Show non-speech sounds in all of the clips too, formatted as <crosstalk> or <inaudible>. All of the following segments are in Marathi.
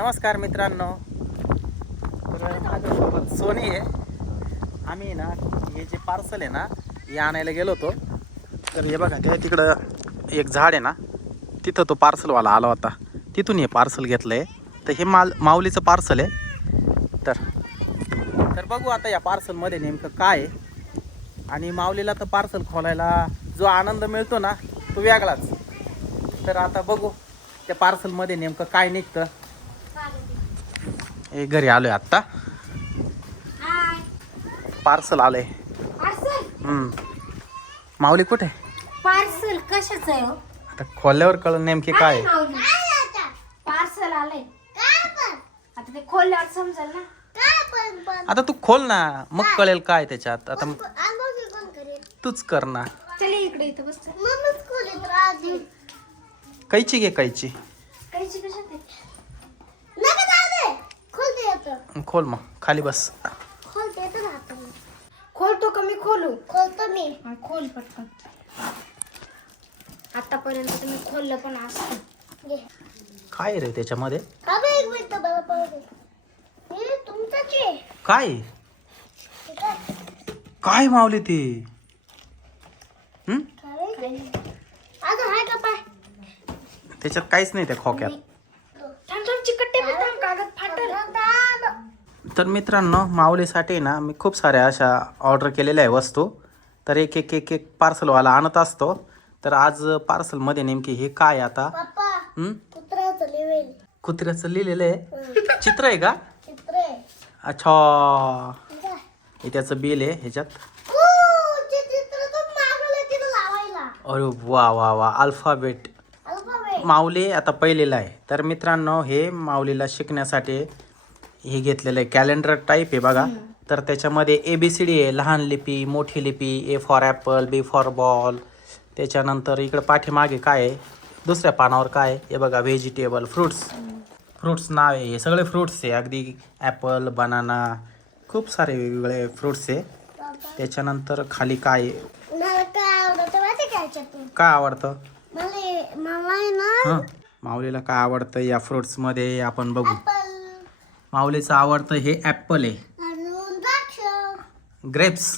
नमस्कार मित्रांनो. तर माझ्यासोबत सोनी आहे. आम्ही ना हे जे पार्सल आहे ना हे आणायला गेलो होतो. तर हे बघा ते तिकडं एक झाड आहे ना तिथं तो पार्सलवाला आला होता. तिथून हे पार्सल घेतलं आहे तर हे माल माऊलीचं पार्सल आहे. तर तर बघू आता या पार्सलमध्ये नेमकं काय आहे. आणि माऊलीला तर पार्सल खोलायला जो आनंद मिळतो ना तो वेगळाच. तर आता बघू त्या पार्सलमध्ये नेमकं काय निघतं. हे घरी आलोय आत्ता. हाय. पार्सल आलंय. पार्सल? हम्म. माऊली कुठे? पार्सल कशाचं आहे हो? आता खोलल्यावर कळलं नेमके काय आहे. पार्सल आलंय. आता ते खोलल्यावर समजेल ना. आता तू खोल ना. मग कळेल काय त्याच्यात. आता तूच कर ना. चल इकडे इथं बस कैची घे कैची कशात आहे? खोल मग खाली बस. खोलतो का मी? खोलू? खोलतो मी. हा, खोल पटकन. आतापर्यंत तुम्ही खोललं पण असतं. घे. काय रे त्याच्यामध्ये? का बरं एक मिनिट मला पाहू दे. हे तुमचंच आहे काय? हे काय? काय माऊली ती? हम्म? काय रे? अजून आहे का पाय? त्याच्यात काहीच नाही त्या खोक्यात. तर मित्रांनो माऊलीसाठी ना मी खूप साऱ्या अशा ऑर्डर केलेल्या आहे वस्तू. तर एक एक एक एक पार्सलवाला आणत असतो. तर आज पार्सलमध्ये नेमकी हे काय आता? कुत्र्याचं लिहिलेलं आहे. चित्र आहे का? अच्छा. हे? हे त्याचं बिल आहे ह्याच्यात. लावायला. अरे वा वा वा. अल्फाबेट माऊली आता पहिलेला आहे. तर मित्रांनो हे माऊलीला शिकण्यासाठी हे घेतलेलं आहे. कॅलेंडर टाईप आहे बघा. तर त्याच्यामध्ये ए बी सी डी आहे लहान लिपी मोठी लिपी A for apple B for ball त्याच्यानंतर इकडं पाठीमागे काय आहे? दुसऱ्या पानावर काय आहे? हे बघा व्हेजिटेबल फ्रुट्स फ्रुट्स नाव आहे हे. सगळे फ्रुट्स आहे. अगदी ॲपल बनाना खूप सारे वेगवेगळे फ्रुट्स आहे. त्याच्यानंतर खाली काय काय आवडतं हां माऊलीला काय आवडतं या फ्रुट्समध्ये आपण बघू. माऊलीचं आवडतं हे ॲपल आहे. ग्रेप्स.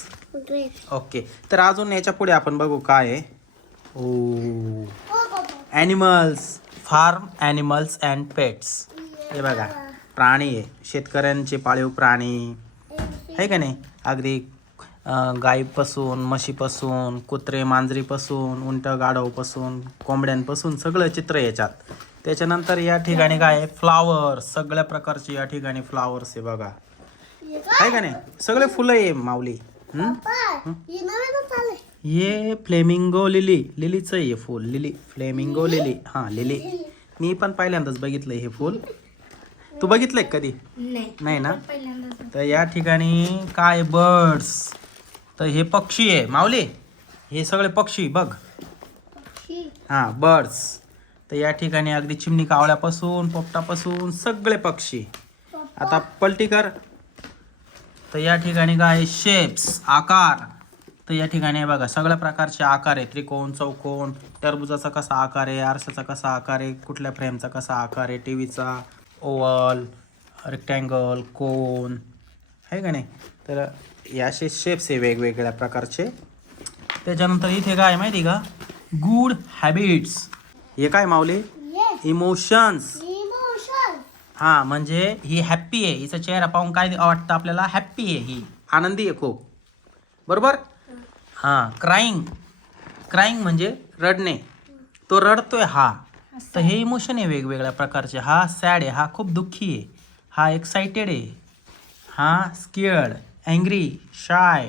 ओके. तर अजून याच्यापुढे आपण बघू काय आहे. ओ. Animals farm animals and pets हे बघा. प्राणी आहे. शेतकऱ्यांचे पाळीव प्राणी. आहे का नाही? अगदी गायीपासून गाईपासून म्हशीपासून कुत्रे मांजरीपासून उंट गाढवपासून कोंबड्यांपासून सगळं चित्र याच्यात. त्याच्यानंतर या ठिकाणी काय आहे? फ्लावर्स सगळ्या प्रकारचे या ठिकाणी फ्लावर्स आहे बघा. हे काय? आहे का नाही? सगळे फुलं आहे माऊली. हं? हे? हे फ्लेमिंगो लिली लिलीचं आहे हे फुल. लिली फ्लेमिंगो लिली हां लिली मी पण पहिल्यांदाच बघितलंय हे फुल. तू बघितलंय कधी? नाही. नाही ना? पहिल्यांदाच तर या ठिकाणी काय बर्ड्स तर हे पक्षी आहे माऊली. हे सगळे पक्षी बघ. ही. हां बर्ड्स तर या ठिकाणी अगदी चिमणी कावळ्यापासून पोपटापासून सगळे पक्षी. आता पलटी कर. तर या ठिकाणी काय शेप्स आकार. तर या ठिकाणी बघा सगळ्या प्रकारचे आकार आहे. त्रिकोण चौकोन टरबुजाचा कसा आकार आहे आरशाचा कसा आकार आहे कुठल्या फ्रेमचा कसा आकार आहे टी व्हीचा ओवल रेक्टँगल कोन. आहे का नाही? तर याचे असे शेप्स आहे वेगवेगळ्या प्रकारचे. त्याच्यानंतर इथे काय आहे माहिती का? गुड हॅबिट्स हे काय माऊली. इमोशन्स. हा म्हणजे ही हॅप्पी आहे. हिचा चेहरा पाहून काय वाटतं आपल्याला? हॅप्पी आहे ही. आनंदी आहे खूप. बरोबर? हां क्राईंग क्राईंग म्हणजे रडणे. तो रडतोय हा. तर हे इमोशन आहे वेगवेगळ्या प्रकारचे. हा सॅड आहे हा खूप दुःखी आहे. हा एक्साइटेड आहे. हा स्किअर्ड अँग्री शाय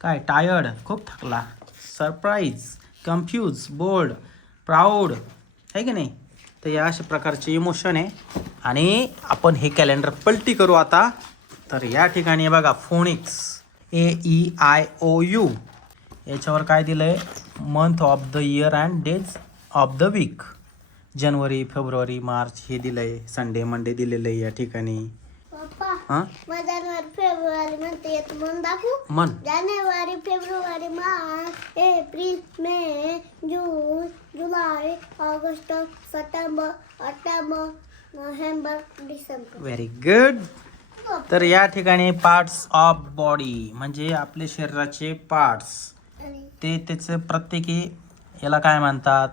काय टायर्ड खूप थकला. सरप्राईज कन्फ्यूज बोल्ड प्राऊड आहे की नाही? तर या अशा प्रकारचे इमोशन आहे. आणि आपण हे कॅलेंडर पलटी करू आता. तर या ठिकाणी बघा phonics A E I O U याच्यावर काय दिलं आहे month of the year and days of the week January February March हे दिलं आहे संडे मंडे दिलेलं आहे या ठिकाणी. हां? फेब्रुवारी म्हणते येत म्हणून दाखवू? मन January February March April May June July August September October November December. Very good तर या ठिकाणी पार्ट्स ऑफ बॉडी म्हणजे आपले शरीराचे पार्ट्स ते त्याचे प्रत्येकी याला काय म्हणतात?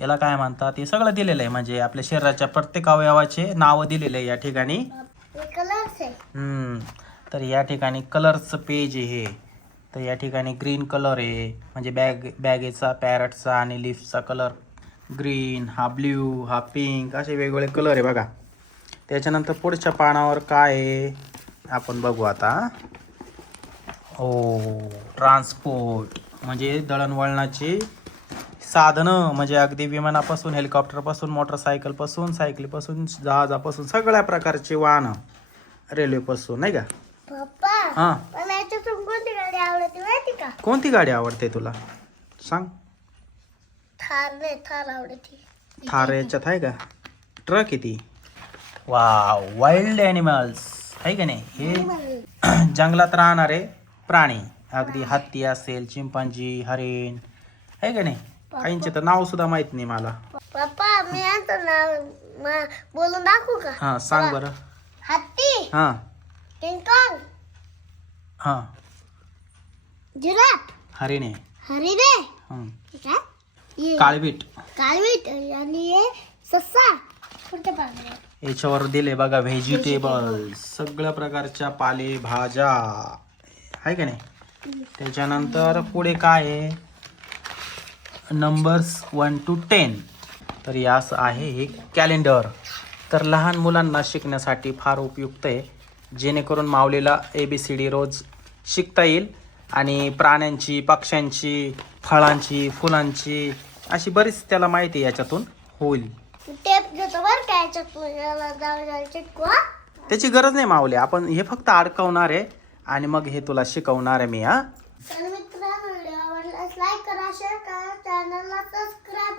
याला काय म्हणतात? हे सगळं दिलेलं आहे. म्हणजे आपल्या शरीराच्या प्रत्येक अवयवाचे नावं दिलेले आहे या ठिकाणी. हम्म, तर या ठिकाणी कलरचं पेज आहे तर या ठिकाणी ग्रीन कलर आहे. म्हणजे बॅग बॅगेचा पॅरटचा आणि लिफ्टचा कलर ग्रीन हा ब्ल्यू हा पिंक असे वेगवेगळे कलर आहे बघा. त्याच्यानंतर पुढच्या पानावर काय आहे? आपण बघू आता. ओ ट्रान्सपोर्ट म्हणजे दळणवळणाची साधनं. म्हणजे अगदी विमानापासून हेलिकॉप्टरपासून मोटरसायकलपासून सायकलीपासून जहाजापासून सगळ्या प्रकारची वाहनं रेल्वेपासून नाही का? पप्पा हां. मला याच्यातून कोणती गाडी आवडते माहिती का? कोणती गाडी आवडते तुला? सांग. थार नाही थार आवडते. थार याच्यात आहे का? ट्रक आहे ती. वा वाईल्ड ॲनिमल्स आहे का नाही? हे <clears throat> जंगलात राहणारे प्राणी. अगदी हत्ती असेल चिंपांजी हरिण. आहे का नाही? काहींचे तर नाव सुद्धा माहीत नाही मला. पप्पा मी यांचं नाव म- बोलून दाखवू का? हां सांग बरं. हत्ती? हां. हां. जिराफ. हरिण. हरिणे. हं. काय? काळवीट. काळवीट आणि हे ससा. पाहिजे याच्यावर दिले बघा व्हेजिटेबल सगळ्या प्रकारच्या पालेभाज्या आहे का नाही? त्याच्यानंतर पुढे काय आहे? नंबर्स वन टू टेन तर यास आहे हे कॅलेंडर तर लहान मुलांना शिकण्यासाठी फार उपयुक्त आहे. जेणेकरून माऊलीला ए बी सी डी रोज शिकता येईल आणि प्राण्यांची पक्ष्यांची फळांची फुलांची अशी बरीच त्याला माहिती याच्यातून होईल. त्याची गरज नाही माऊली आपण हे फक्त अडकवणार आहे आणि मग हे तुला शिकवणार आहे मी हा? लाईक करा शेअर करा चॅनलला सबस्क्राईब